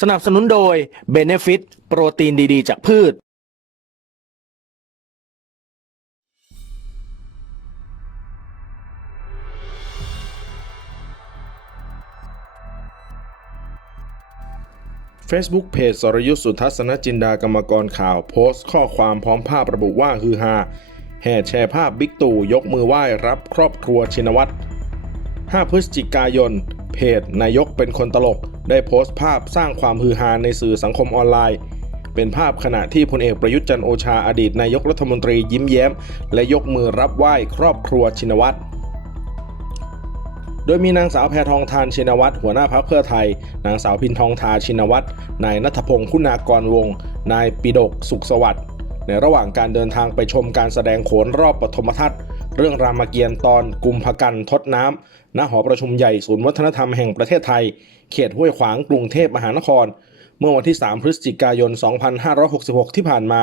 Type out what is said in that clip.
สนับสนุนโดย Benefit โปรตีนดีๆ จากพืช Facebook เพจสรยุทธสุทัศนจินดากรรมกรข่าว โพสต์ข้อความพร้อมภาพระบุว่าฮือฮาแห่แชร์ภาพบิ๊กตู่ยกมือไหว้รับครอบครัวชินวัตร 5 พฤศจิกายน เพจนายกเป็นคนตลก ได้โพสต์ภาพสร้างความฮือฮาในสื่อสังคมออนไลน์ เป็นภาพขณะที่พลเอกประยุทธ์จันโอชาอดีตนายกรัฐมนตรียิ้มแย้ม และยกมือรับไหว้ครอบครัวชินวัตรโดยมีนางสาวแพทองทานชินวัตรหัวหน้าพักเพื่อไทย นางสาวพินทองทาชินวัตรนายนัทพงศ์คุณากรวงศ์นายปิดกสุขสวัสดิ์ในระหว่างการเดินทางไปชมการแสดงโขนรอบปฐมทัศน์ เรื่องรามเกียรติ์ตอนกุมภกันทดน้ำณหอประชุมใหญ่ศูนย์วัฒนธรรมแห่งประเทศไทย เขตห้วยขวางกรุงเทพมหานคร เมื่อวันที่ 3 พฤศจิกายน 2566 ที่ผ่านมา